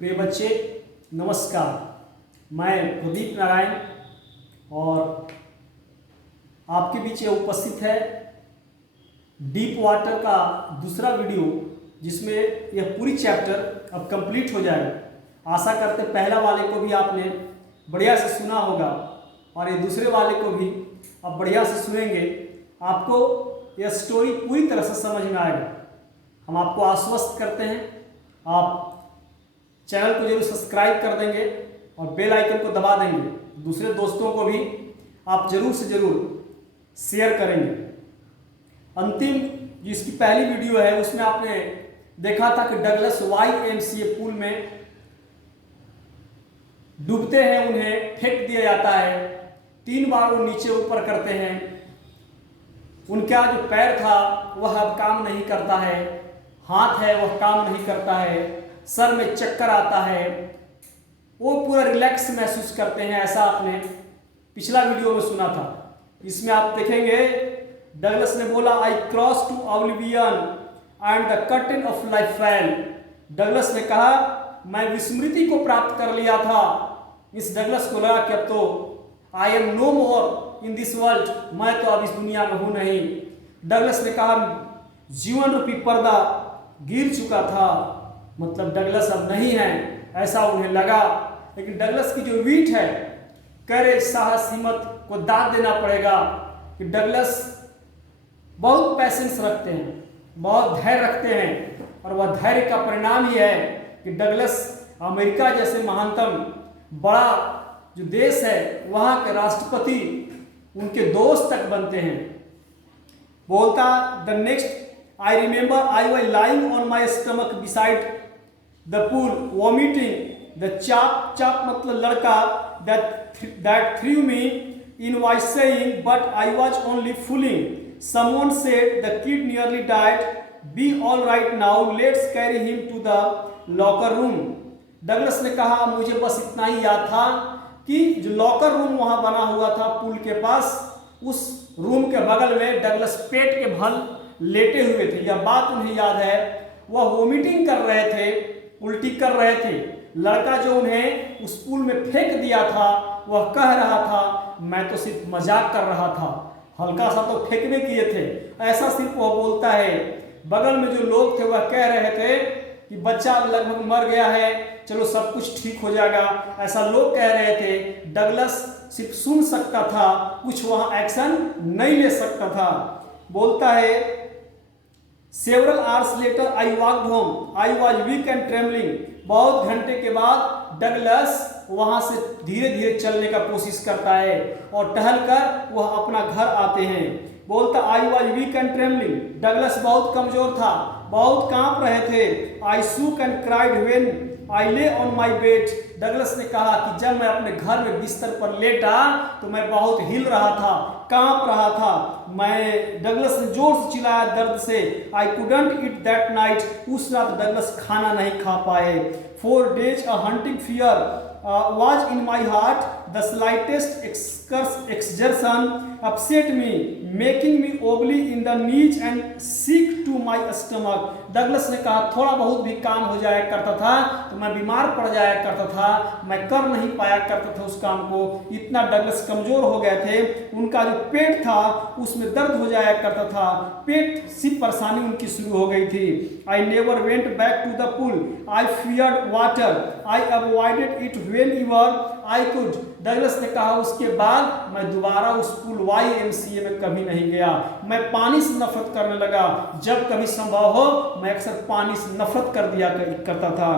प्रिय बच्चे नमस्कार। मैं प्रदीप नारायण और आपके बीच ये उपस्थित है डीप वाटर का दूसरा वीडियो, जिसमें यह पूरी चैप्टर अब कंप्लीट हो जाएगा। आशा करते पहला वाले को भी आपने बढ़िया से सुना होगा और ये दूसरे वाले को भी अब बढ़िया से सुनेंगे। आपको यह स्टोरी पूरी तरह से समझ में आएगा। हम आपको आश्वस्त करते हैं आप चैनल को जरूर सब्सक्राइब कर देंगे और बेल आइकन को दबा देंगे। दूसरे दोस्तों को भी आप जरूर से जरूर शेयर करेंगे। अंतिम जो इसकी पहली वीडियो है उसमें आपने देखा था कि डगलस YMCA पूल में डूबते हैं, उन्हें फेंक दिया जाता है। 3 बार वो नीचे ऊपर करते हैं। उनका जो पैर था वह अब काम नहीं करता है, हाथ है वह काम नहीं करता है, सर में चक्कर आता है, वो पूरा रिलैक्स महसूस करते हैं। ऐसा आपने पिछला वीडियो में सुना था। इसमें आप देखेंगे डगलस ने बोला, I cross to oblivion and the curtain of life fell. Douglas ने कहा मैं विस्मृति को प्राप्त कर लिया था। इस डगलस को लगा कि अब तो I am no more in this world, मैं तो अब इस दुनिया में हूं नहीं। डगलस ने कहा जीवन रूपी पर्दा गिर चुका था, मतलब डगलस अब नहीं है, ऐसा उन्हें लगा। लेकिन डगलस की जो वीट है, करेज, साहस, हिम्मत को दाद देना पड़ेगा कि डगलस बहुत पैसेंस रखते हैं, बहुत धैर्य रखते हैं। और वह धैर्य का परिणाम ही है कि डगलस अमेरिका जैसे महानतम बड़ा जो देश है वहाँ के राष्ट्रपति उनके दोस्त तक बनते हैं। बोलता the next I remember I was lying on my stomach beside the pool vomiting the चाप मतलब लड़का that threw me in was saying but I was only fooling. Someone said the kid nearly died. Be all right now, let's carry him to the locker room. Douglas ने कहा मुझे बस इतना ही याद था कि जो लॉकर रूम वहां बना हुआ था पूल के पास, उस रूम के बगल में डगलस पेट के बल लेटे हुए थे। यह बात उन्हें याद है। वह वोमिटिंग कर रहे थे, उल्टी कर रहे थे। लड़का जो उन्हें उस पूल में फेंक दिया था वह कह रहा था मैं तो सिर्फ मजाक कर रहा था, हल्का सा तो फेंकने किए थे, ऐसा सिर्फ वह बोलता है। बगल में जो लोग थे वह कह रहे थे कि बच्चा लगभग मर गया है, चलो सब कुछ ठीक हो जाएगा, ऐसा लोग कह रहे थे। डगलस सिर्फ सुन सकता था, कुछ वहां एक्शन नहीं ले सकता था। बोलता है Several hours later I walked home. I was weak and trembling. बहुत घंटे के बाद डगलस वहां से धीरे धीरे चलने का कोशिश करता है और टहलकर वह अपना घर आते हैं। बोलता I was weak and trembling. Douglas बहुत कमजोर था, बहुत कांप रहे थे। I shook and cried when I lay on my bed. Douglas ने कहा कि जब मैं अपने घर में बिस्तर पर लेटा तो मैं बहुत हिल रहा था, कांप रहा था। मैं डगलस ने जोर से चिल्लाया दर्द से। I couldn't eat that night. उस रात डगलस खाना नहीं खा पाए। 4 days a hunting fear was in my heart. The slightest exertion upset me, making me wobbly in the knees and sick to my stomach. Douglas ने कहा थोड़ा बहुत भी काम हो जाया करता था तो मैं बीमार पड़ जाया करता था, मैं कर नहीं पाया करता था उस काम को। इतना डगलस कमजोर हो गए थे। उनका जो पेट था उसमें दर्द हो जाया करता था, पेट से परेशानी उनकी शुरू हो गई थी। I never went back to the pool. I feared water. I avoided it whenever I could. Douglas ने कहा उसके बाद मैं दोबारा उस पूल YMCA में कभी नहीं गया। मैं पानी से नफरत करने लगा। जब कभी संभव हो मैं अक्सर पानी से नफरत कर दिया करता था।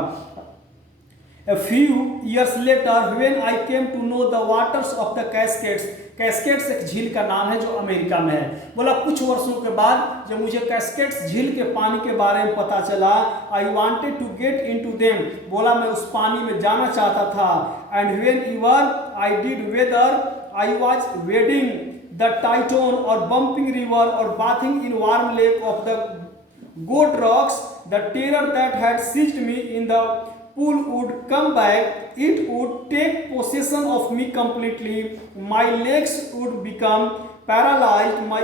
A few years later, when I came to know the waters of the Cascades, cascades एक झील का नाम है जो अमेरिका में है। बोला कुछ वर्षों के बाद जब मुझे कैस्केड्स झील के पानी के बारे में पता चला, I wanted to get into them. बोला मैं उस पानी में जाना चाहता था। And whenever I did, whether I was wading the Triton or bumping river or bathing in warm lake of the goat rocks, the terror that had seized me in the pool would come back. It would take possession of me completely. My legs would become paralysed my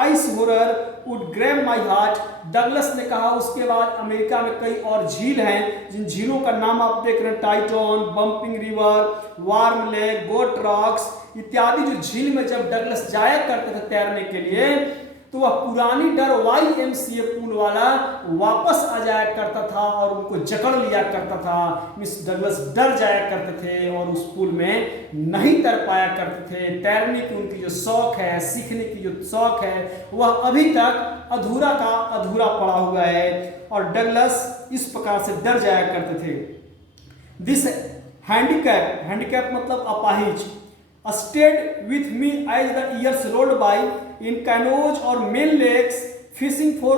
ice horror would grab my heart. Douglas ने कहा उसके बाद America में कई और झील हैं, जिन झीलों का नाम आप देख रहे हैं, टाइटॉन, बम्पिंग रिवर, वार्म लेक, गोट रॉक्स इत्यादि। जो झील में जब डगलस जाया करते थे तैरने के लिए, तो वह पुरानी डर YMCA पूल वाला वापस आ जाया करता था और उनको जकड़ लिया करता था। मिस डगलस डर जाया करते थे और उस पूल में नहीं तैर पाया करते थे। तैरने की उनकी जो शौक है, सीखने की जो शौक है, वह अभी तक अधूरा का अधूरा पड़ा हुआ है और डगलस इस प्रकार से डर जाया करते थे। दिस हैंडीकैप मतलब अपाहिज stayed with me as the years rolled by in canoes और main lakes fishing for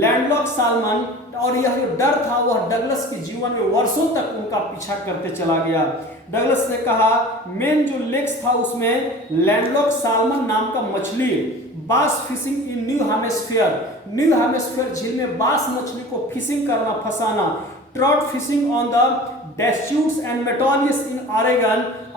landlocked salmon। और यह जो डर था वह डगलस के जीवन में वर्षों तक उनका पीछा करते चला गया। डगलस ने कहा मेन जो लेक्स था उसमें लैंडलॉक साल्मन नाम का मछली, बास फिशिंग इन न्यू हेमिस्फीयर झील में बास मछली को फिशिंग करना, फंसाना, trout fishing on the Deschutes and Metolius in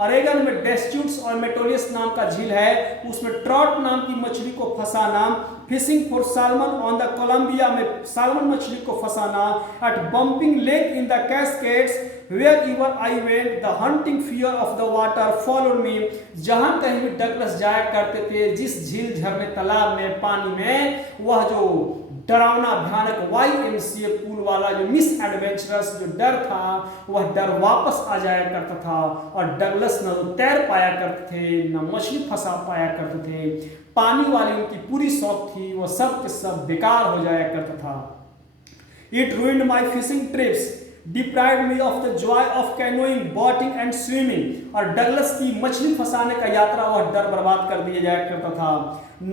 Oregon में डेस्यूट्स और मेटोलियस नाम का झील है, उसमें ट्रॉट नाम की मछली को फंसाना, fishing for salmon on the Columbia में साल्मन मछली को फंसाना, at Bumping Lake in the Cascades wherever I went the hunting fear of the water followed me। जहां कहीं भी डगलस जाया करते थे, जिस झील, झरने, तालाब में, पानी में, वह जो डरावना भयानक YMCA पूल वाला जो मिस एडवेंचरस जो डर था, वह डर वापस आ जाया करता था और डगलस न तैर पाया करते थे, न मछली फंसा पाया करते थे। पानी वाली उनकी पूरी शौक थी, वह सब के सब बेकार हो जाया करता था। It ruined my fishing trips, deprived me of the joy of canoeing, boating and swimming। और डगलस की मछली फंसाने का यात्रा वह डर बर्बाद कर दिया जाया करता था।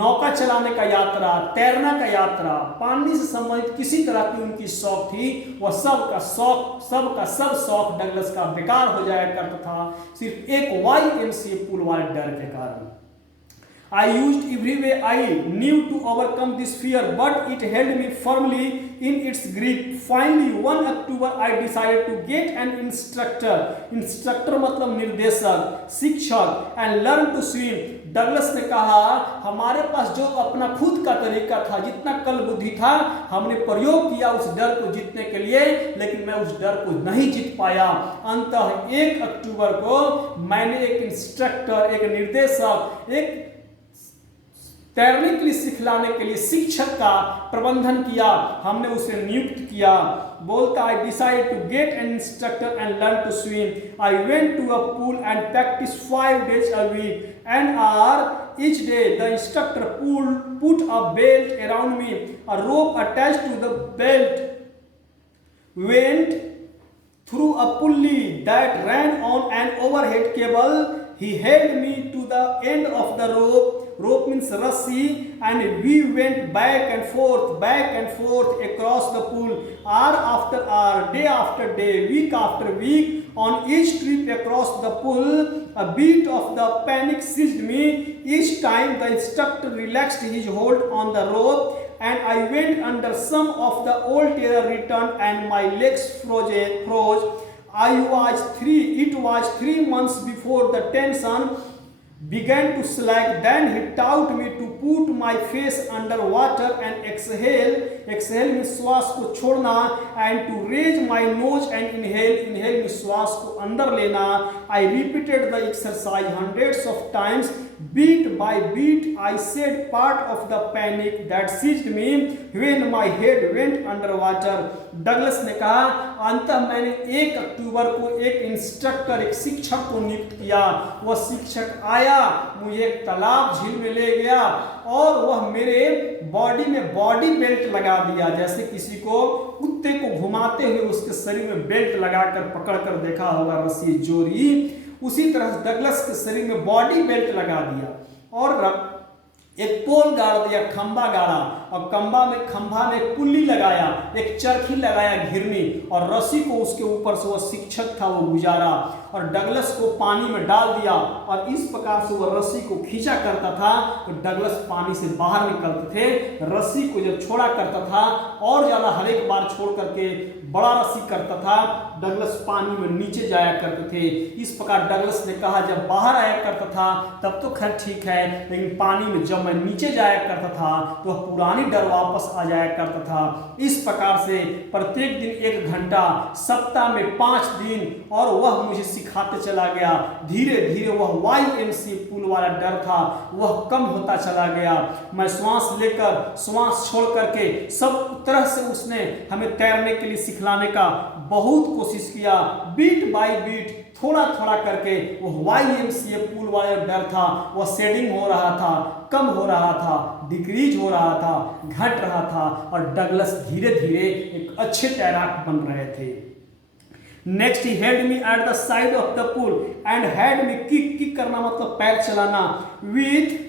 नौका चलाने का यात्रा, तैरना का यात्रा, पानी से संबंधित किसी तरह की उनकी शौक थी, वह सब का सब शौक डगलस का बेकार हो जाया करता था, सिर्फ एक YMCA पूल वाले डर के कारण। I used every way I knew to overcome this fear, but it held me firmly in its grip। Finally, 1 October, I decided to get an instructor मतलब निर्देशक, शिक्षक, and learn to swim। Douglas ने कहा हमारे पास जो अपना खुद का तरीका था, जितना कल बुद्धि था, हमने प्रयोग किया उस डर को जीतने के लिए, लेकिन मैं उस डर को नहीं जीत पाया। अंततः 1 अक्टूबर को मैंने एक इंस्ट्रक्टर, एक निर्देशक, एक तैरने के लिए सिखलाने के लिए शिक्षक का प्रबंधन किया, हमने उसे नियुक्त किया। बोलता I decided to get an instructor and learn to swim। I went to a pool and practiced 5 days a week, an hour each day। The instructor put a belt around me, a rope attached to the belt went through a pulley that ran on an overhead cable। He held me to the end of the rope means rassi, and we went back and forth across the pool, hour after hour, day after day, week after week। On each trip across the pool, a bit of the panic seized me। Each time the instructor relaxed his hold on the rope and I went under, some of the old terror returned and my legs froze। It was 3 months before the tension began to slack। Then he taught me to put my face under water and exhale में श्वास को छोड़ना, and to raise my nose and inhale में श्वास को अंदर लेना। I repeated the exercise hundreds of times, beat by beat I said part of the panic that seized me when my head went under water। Douglas ने कहा अंततः मैंने 1 अक्टूबर को एक इंस्ट्रक्टर, एक शिक्षक को नियुक्त किया। वह शिक्षक आया, मुझे एक तालाब, झील में ले गया और वह मेरे बॉडी में बॉडी बेल्ट लगा दिया, जैसे किसी को कुत्ते को घुमाते हुए उसके शरीर में बेल्ट लगाकर पकड़कर देखा होगा रस्सी जोरी, उसी तरह डगलस के शरीर में बॉडी बेल्ट लगा दिया और एक पोल गाड़ दिया, खंबा गाड़ा और खंभा में एक पुल्ली लगाया, एक चरखी लगाया घिरनी, और रस्सी को उसके ऊपर से वह शिक्षक था वो गुजारा और डगलस को पानी में डाल दिया और इस प्रकार से वह रस्सी को खींचा करता था तो डगलस पानी से बाहर निकलते थे। रस्सी को जब छोड़ा करता था और ज़्यादा हर एक बार छोड़ करके बड़ा रस्सी करता था। डगलस पानी में नीचे जाया करते थे। इस प्रकार डगलस ने कहा जब बाहर आया करता था तब तो खैर ठीक है, लेकिन पानी में जब मैं नीचे जाया करता था तो वह पुरानी डर वापस आ जाया करता था। इस प्रकार से प्रत्येक दिन 1 घंटा, सप्ताह में 5 दिन, और वह मुझे सिखाते चला गया। धीरे धीरे वह YMCA पूल वाला डर था वह कम होता चला गया। मैं श्वास लेकर श्वास छोड़ करके सब तरह से उसने हमें तैरने के लिए सिखलाने का बहुत कोशिश किया। बीट बाय बीट, थोड़ा थोड़ा करके वो YMCA पूल वाला डर था वह शेडिंग हो रहा था, कम हो रहा था, डिक्रीज हो रहा था, घट रहा था, और डगलस धीरे धीरे एक अच्छे तैराक बन रहे थे। Next he held me at the side of the pool and had me kick करना मतलब पैर चलाना with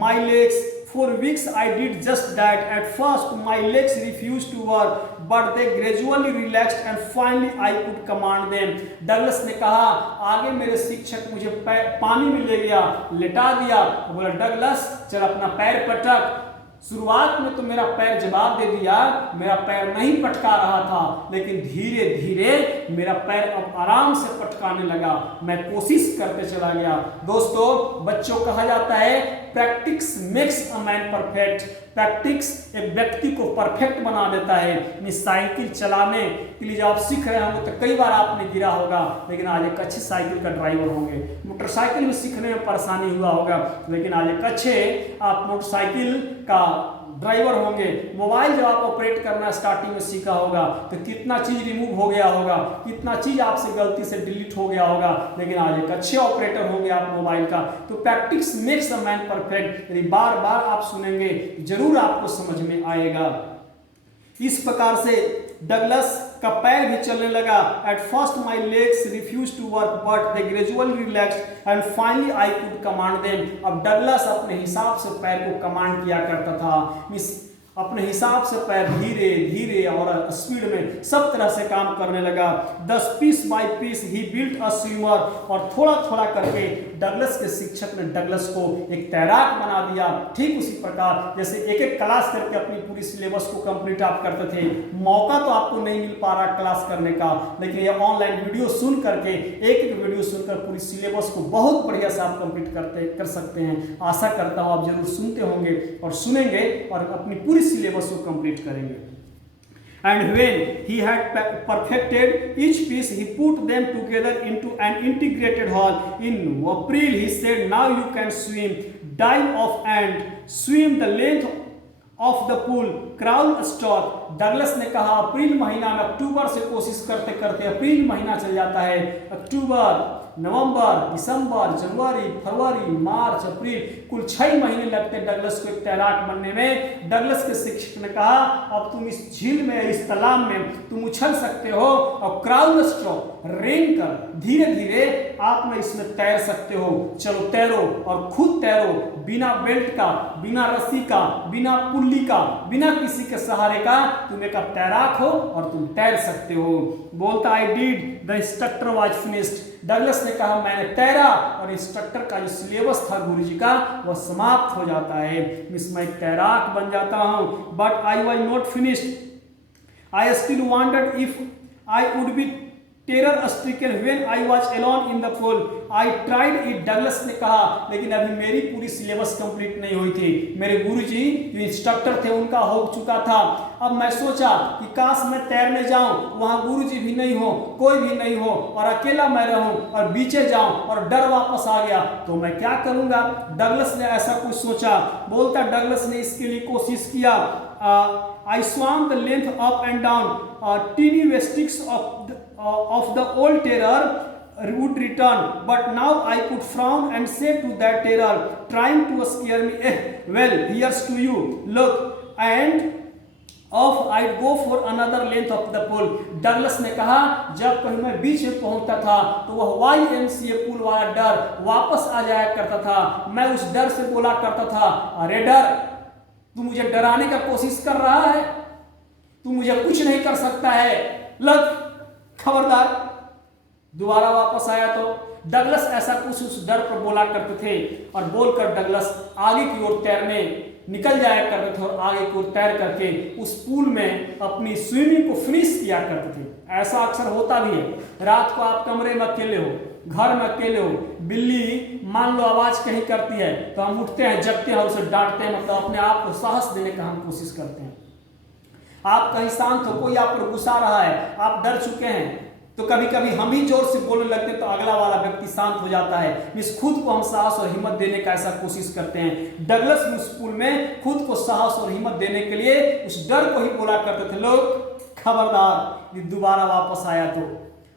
my legs. For weeks I did just that. At first my legs refused to work, but they gradually relaxed and finally I could command them. Douglas ने कहा, आगे मेरे शिक्षक मुझे पानी में ले गया, लेटा दिया, बोला डगलस चल अपना पैर पटक। शुरुआत में तो मेरा पैर जवाब दे दिया, मेरा पैर नहीं पटका रहा था, लेकिन धीरे धीरे मेरा पैर अब आराम से पटकाने लगा। मैं कोशिश करते चला गया। दोस्तों, बच्चों कहा जाता है practice makes a man perfect. Practice एक व्यक्ति को परफेक्ट बना देता है। साइकिल चलाने के लिए जब आप सीख रहे होंगे तो कई बार आपने गिरा होगा, लेकिन आज एक अच्छे साइकिल का ड्राइवर होंगे। मोटरसाइकिल में सीखने में परेशानी हुआ होगा, लेकिन आज एक अच्छे आप मोटरसाइकिल का ड्राइवर होंगे। मोबाइल जब आप ऑपरेट करना स्टार्टिंग में सीखा होगा तो कितना चीज रिमूव हो गया होगा, कितना चीज आपसे गलती से डिलीट हो गया होगा, लेकिन आज एक अच्छे ऑपरेटर होंगे आप मोबाइल का। तो practice makes a man perfect, यदि बार बार आप सुनेंगे जरूर आपको समझ में आएगा। इस प्रकार से डगलस का पैर भी चलने लगा। At first my legs refuse to work but they gradually relaxed and finally I could command them. अब डगलस अपने हिसाब से पैर को कमांड किया करता था। अपने हिसाब से पैर धीरे धीरे और स्पीड में सब तरह से काम करने लगा। 10 piece by piece he built a swimmer, और थोड़ा थोड़ा करके डगलस के शिक्षक ने डगलस को एक तैराक बना दिया। ठीक उसी प्रकार जैसे एक एक क्लास करके अपनी पूरी सिलेबस को कंप्लीट आप करते थे। मौका तो आपको नहीं मिल पा रहा क्लास करने का, लेकिन ये ऑनलाइन वीडियो सुन करके एक एक वीडियो सुनकर पूरी सिलेबस को बहुत बढ़िया से आप कंप्लीट कर सकते हैं। आशा करता हूँ आप जरूर सुनते होंगे और सुनेंगे और अपनी पूरी सिलेबस को कंप्लीट करेंगे। And when he had perfected each piece, he put them together into an integrated whole. In April, he said, "Now you can swim. Dive off and swim the length of the pool. Crawl stop." Douglas ने कहा अप्रैल महीना में, अक्टूबर से कोशिश करते करते अप्रैल महीना चल जाता है। अक्टूबर, नवंबर, दिसंबर, जनवरी, फरवरी, मार्च, अप्रैल, कुल 6 महीने लगते डगलस को एक तैराक बनने में। डगलस के शिक्षक ने कहा अब तुम इस झील में, इस तालाब में तुम उछल सकते हो और क्राउल स्ट्रोक रेंग कर धीरे धीरे आप में इसमें तैर सकते हो। चलो तैरो और खुद तैरो, बिना बेल्ट का, बिना रस्सी का, बिना पुल्ली का, बिना किसी के सहारे का तुम एक तैराक हो और तुम तैर सकते हो। बोलता I did, the instructor was finished. Douglas ने कहा मैंने तैरा और इंस्ट्रक्टर का जो सिलेबस था गुरुजी का वह समाप्त हो जाता है। मैं तैराक बन जाता हूं। But I was not finished, I still wanted if I would be terror stricken when I was alone in the pool. I tried it, Douglas ने कहा, लेकिन अभी मेरी पूरी सिलेबस कंप्लीट नहीं हुई थी। मेरे गुरुजी जो इंस्ट्रक्टर थे उनका हो चुका था। अब मैं सोचा कि काश मैं तैरने जाऊं, वहां गुरुजी भी नहीं हो, कोई भी नहीं हो और अकेला मैं रहूं और बीचे जाऊं और डर वापस आ गया तो मैं क्या करूंगा। डगलस ने ऐसा कुछ सोचा। बोलता डगलस ने इसके लिए कोशिश किया। I swam the length up and down. Teeny wastes of the old terror would return, but now I could frown and say to that terror, trying to scare me, well, here's to you. Look, and off I'd go for another length of the pool. Douglas ने कहा जब कहीं मैं बीच में पहुंचता था तो वह YMCA पूल वाला डर वापस आ जाया करता था। मैं उस डर से बोला करता था, अरे डर, तू मुझे डराने का कोशिश कर रहा है, तू मुझे कुछ नहीं कर सकता है, लग खबरदार। दोबारा वापस आया तो डगलस ऐसा कुछ उस डर पर बोला करते थे और बोलकर डगलस आगे की ओर तैरने निकल जाया करते थे और आगे को तैर करके उस पूल में अपनी स्विमिंग को फिनिश किया करते थे। ऐसा अक्सर होता भी है। रात को आप कमरे में अकेले हो, घर में अकेले हो, बिल्ली मान लो आवाज कहीं करती है तो हम उठते हैं, जगते हैं और उसे डांटते हैं, मतलब अपने आप को साहस देने का हम कोशिश करते हैं। आप कहीं शांत हो, कोई आप पर गुस्सा रहा है, आप डर चुके हैं, तो कभी कभी हम ही जोर से बोलने लगते हैं तो अगला वाला व्यक्ति शांत हो जाता है। इस खुद को हम साहस और हिम्मत देने का ऐसा कोशिश करते हैं। डगलस उस पूल में खुद को साहस और हिम्मत देने के लिए उस डर को ही बोला करते थे, लोग खबरदार ये दोबारा वापस आया तो।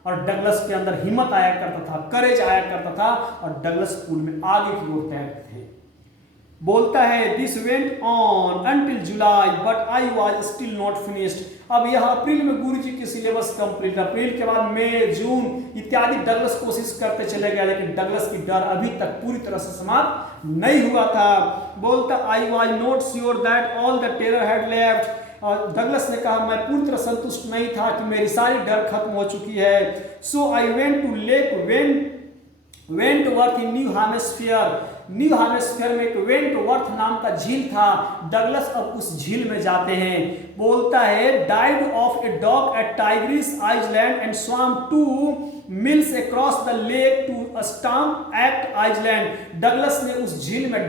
और डगलस के अंदर हिम्मत आया करता था, करेज आया करता था और डगलस पूल में आगे की ओर तैरते थे। बोलता है this went on until July but I was still not finished. अब यह अप्रैल में गुरुजी की सिलेबस कंप्लीट, अप्रैल के बाद मई, जून इत्यादि डगलस कोशिश करते चले गए, लेकिन डगलस की डर अभी तक पूरी तरह से समाप्त नहीं हुआ था। बोलता I was not sure that all the terror had left. और डगलस ने कहा मैं पूरी तरह संतुष्ट नहीं था कि मेरी सारी डर खत्म हो चुकी है। So I went to Lake Wentworth in New Hemisphere. New Hemisphere में एक वेंटवर्थ नाम का झील था। डगलस अब उस झील में जाते हैं। बोलता है died of a dog at Tigris Island and swam 2 miles across the lake to Stamp Act Island. Douglas ने उस झील में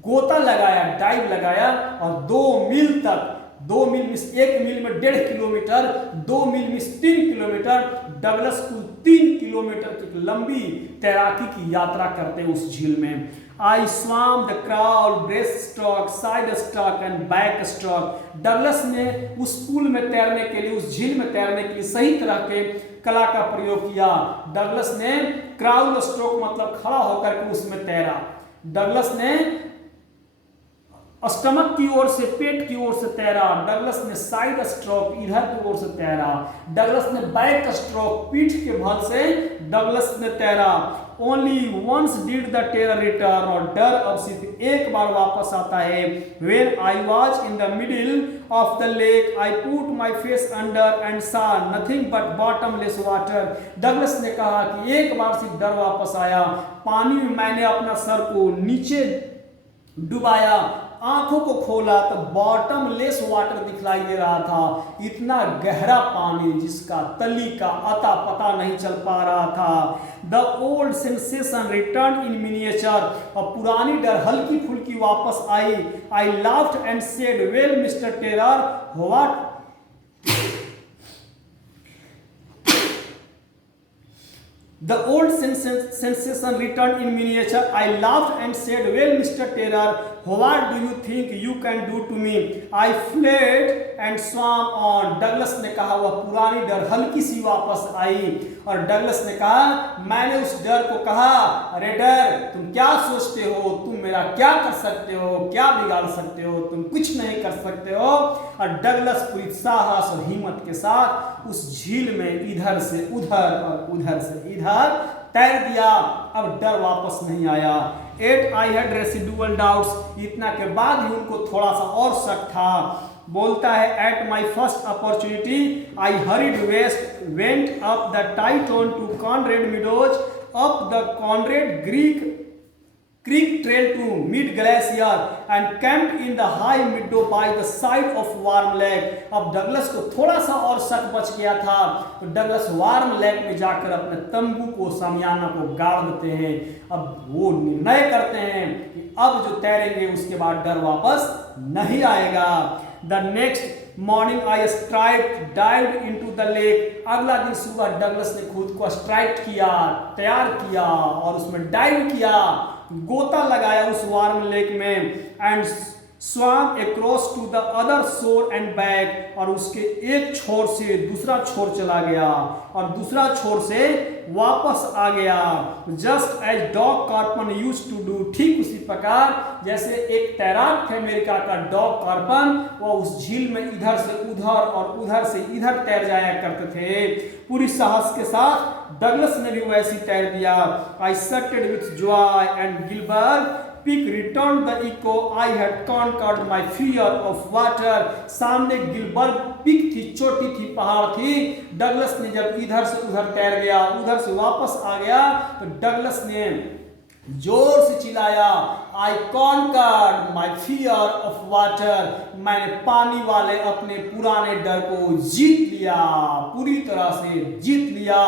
गोता लगाया, डाइव लगाया और 2 मील तक, 2 मील मीन्स 1 मील में 1.5 kilometre, 2 mile means 3 kilometre, Douglas कुल 3 किलोमीटर की लंबी तैराकी की यात्रा करते हैं उस झील में। I swam the crawl, breast stroke, side stroke and back stroke. Douglas ने उस पूल में तैरने के लिए, उस झील में तैरने के लिए सही तरह के कला का प्रयोग किया। डगलस ने क्राउल स्ट्रोक मतलब खड़ा होकर के उसमें तैरा। डगलस ने स्टमक की ओर से, पेट की ओर से तैरा। डगलस ने साइड स्ट्रोक इधर की ओर से तैरा। डगलस ने बैक स्ट्रोक पीठ के बल से डगलस ने तैरा। Only once did the terror return. और डर अब सिर्फ एक बार वापस आता है। When I was in the middle of the lake I put my face under and saw nothing but bottomless water. Douglas ने कहा कि एक बार सिर्फ डर वापस आया, पानी में मैंने अपना सर को नीचे डुबाया, आंखों को खोला तो बॉटमलेस वाटर दिखलाई दे रहा था। इतना गहरा पानी जिसका तली का अता पता नहीं चल पा रहा था। The old sensation return in miniature. और पुरानी डर हल्की फुल्की वापस आई। I laughed and said well Mr terror what. The old sensation returned in miniature. I laughed and said, well, Mr. Terror, what do you think you can do to me? I fled and swam on. Douglas ने कहा वह पुरानी डर हल्की सी वापस आई और Douglas ने कहा मैंने उस डर को कहा अरे डर तुम क्या सोचते हो, तुम मेरा क्या कर सकते हो, क्या बिगाड़ सकते हो, तुम कुछ नहीं कर सकते हो। और डगलस पूरी साहस और हिम्मत के साथ उस झील में इधर से उधर और उधर से इधर तैर दिया। अब डर वापस नहीं आया। At I had residual doubts. इतना के बाद ही उनको थोड़ा सा और शक था। बोलता है at my first opportunity I hurried west went up the Tieton to Conrad Meadows up the Conrad creek trail to mid glacier and camped in the high meadow by the side of warm lake। अब Douglas को थोड़ा सा और शक बच गया था तो डगलस वार्म लेक में जाकर अपने तंबू को, सामियाना को गाड़ देते हैं। अब वो निर्णय करते हैं कि अब जो तैरेंगे उसके बाद डर वापस नहीं आएगा। The next morning I स्ट्राइक्ड dived into the lake. अगला दिन सुबह डगलस ने खुद को स्ट्राइक किया, तैयार किया और उसमें डाइव किया, गोता लगाया उस वार्म लेक में। And swam across to the other shore and back। और उसके एक छोर से दूसरा छोर चला गया और दूसरा छोर से वापस आ गया। जस्ट एज डॉग कार्पन यूज टू डू। ठीक उसी प्रकार जैसे एक तैराक थे अमेरिका का डॉग कार्पन, वह उस झील में इधर से उधर और उधर से इधर तैर जाया करते थे। पूरी साहस के साथ डगलस ने भी वैसी तैर दिया। I shouted with joy and Gilbert Peak returned the echo. I had conquered my fear of water। सामने गिलबर्ग पीक थी, छोटी थी, पहाड़ थी। डगलस ने जब इधर से उधर तैर गया, उधर से वापस आ गया तो डगलस ने जोर से चिल्लाया, I conquered my fear of water, मैंने पानी वाले अपने पुराने डर को जीत लिया, पूरी तरह से जीत लिया।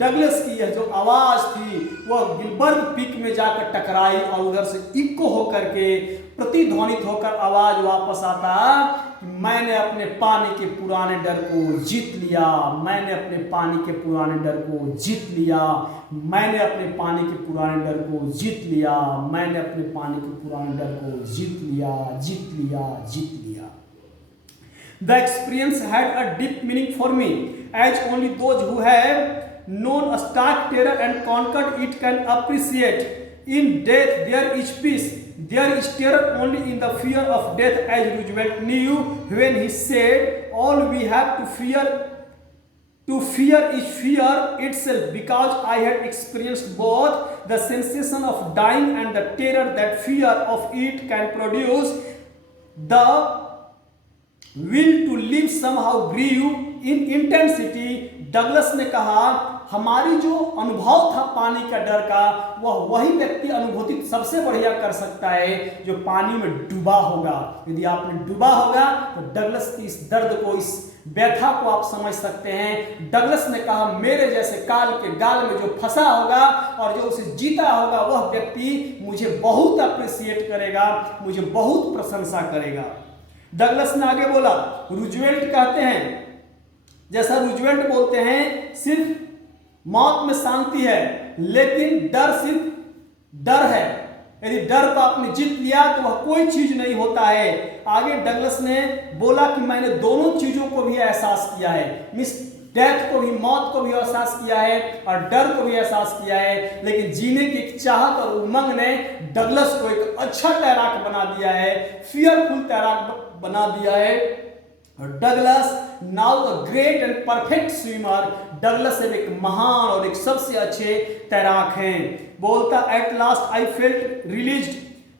डगलस की यह जो आवाज थी वह गिलबर्ग पीक में जाकर टकराई और उधर से इको होकर के प्रतिध्वनित होकर आवाज वापस आता, मैंने अपने पानी के पुराने डर को जीत लिया, मैंने अपने पानी के पुराने डर को जीत लिया, मैंने अपने पानी के पुराने डर को जीत लिया, मैंने अपने पानी के पुराने डर को जीत लिया, जीत लिया, जीत लिया। The experience had a deep meaning for me, as only those who have known a stark terror and conquered it can appreciate. In death there is peace. There is terror only in the fear of death, as Roosevelt knew when he said, all we have to fear is fear itself, because I had experienced both the sensation of dying and the terror that fear of it can produce. The will to live somehow grew in intensity. Douglas ने कहा, हमारी जो अनुभव था पानी का डर का, वह वही व्यक्ति अनुभूति सबसे बढ़िया कर सकता है जो पानी में डूबा होगा। यदि आपने डूबा होगा तो डगलस की इस दर्द को, इस व्यथा को आप समझ सकते हैं। डगलस ने कहा, मेरे जैसे काल के गाल में जो फंसा होगा और जो उसे जीता होगा वह व्यक्ति मुझे बहुत अप्रिशिएट करेगा, मुझे बहुत प्रशंसा करेगा। डगलस ने आगे बोला, रूजवेल्ट कहते हैं, जैसा रूजवेल्ट बोलते हैं, सिर्फ मौत में शांति है, लेकिन डर सिर्फ डर है। यदि डर को आपने जीत लिया तो वह कोई चीज नहीं होता है। आगे डगलस ने बोला कि मैंने दोनों चीजों को भी एहसास किया है, मिस डेथ को भी, मौत को भी एहसास किया है और डर को भी एहसास किया है, लेकिन जीने की एक चाहत और उमंग ने डगलस को एक अच्छा तैराक बना दिया है, फियरफुल तैराक बना दिया है। Douglas now a great and perfect swimmer, Douglas एक महान और एक सबसे अच्छे तैराक हैं। बोलता, at last I felt released,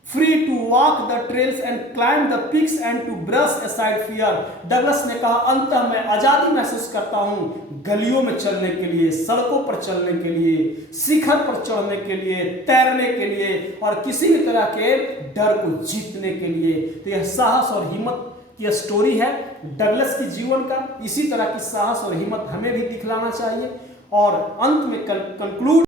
free to walk the trails and climb the peaks and to brush aside fear. Douglas ने कहा, अंततः मैं आजादी महसूस करता हूं गलियों में चलने के लिए, सड़कों पर चलने के लिए, शिखर पर चढ़ने के लिए, तैरने के लिए और किसी भी तरह के डर को जीतने के लिए। तो यह साहस और हिम्मत की स्टोरी है डगलस की जीवन का। इसी तरह की साहस और हिम्मत हमें भी दिखलाना चाहिए। और अंत में कंक्लूड